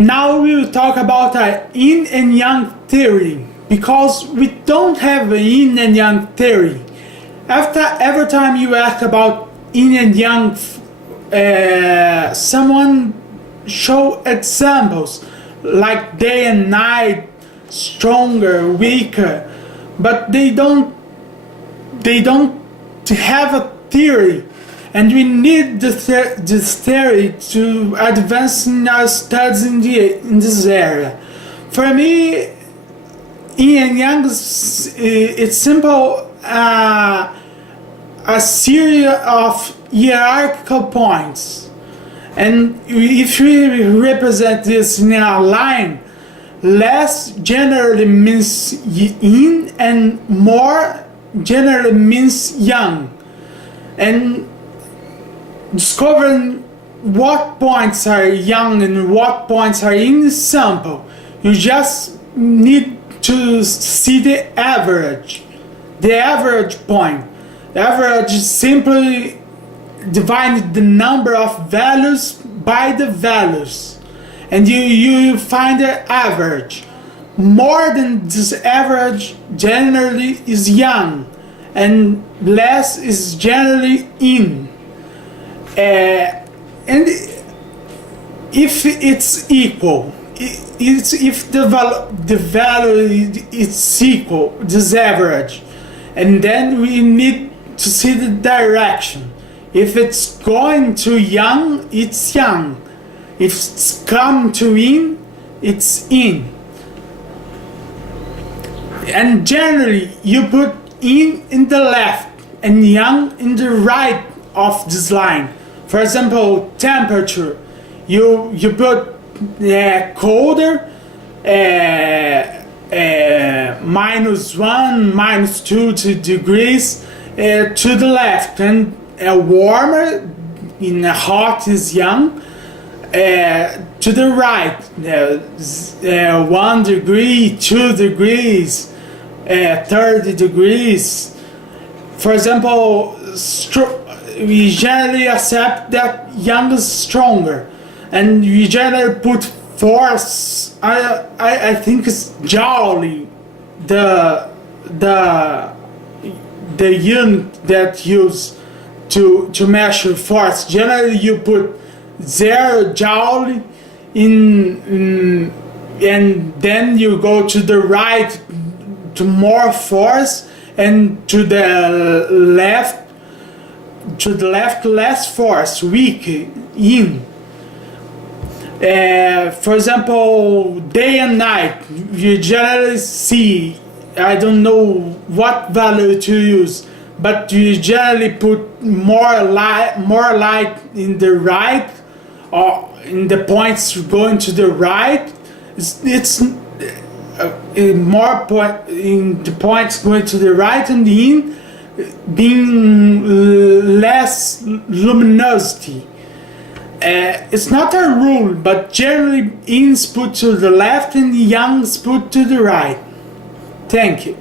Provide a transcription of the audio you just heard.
Now we will talk about yin and yang theory, because we don't have a yin and yang theory. Every time you ask about yin and yang, someone show examples like day and night, stronger, weaker, but they don't have a theory, and we need this theory to advance in our studies in this area. For me, yin and yang it's simple. A series of hierarchical points, and if we represent this in a line, less generally means yin and more generally means yang. And discovering what points are yang and what points are yin is simple. You just need to see the average point. The average is simply dividing the number of values by the values, and you find the average. More than this average generally is yang, and less is generally yin. And if it's equal, if the value is equal, this average, and then we need to see the direction. If it's going to yang, it's yang. If it's come to yin, it's yin. And generally, you put yin in the left and yang in the right of this line. For example, temperature. You put colder, -1, -2 degrees to the left, and warmer in hot is yang, to the right, 1 degree, 2 degrees, 30 degrees. For example, we generally accept that yang is stronger, and we generally put force. I think it's joule, the unit that used to measure force. Generally, you put 0 joule in, and then you go to the right to more force, and to the left less force, weak, yin. For example, day and night, you generally see, I don't know what value to use, but you generally put more light in the right, or in the points going to the right. It's more point in the points going to the right, and yin being less luminosity. It's not a rule, but generally yin's put to the left and yang's put to the right. Thank you.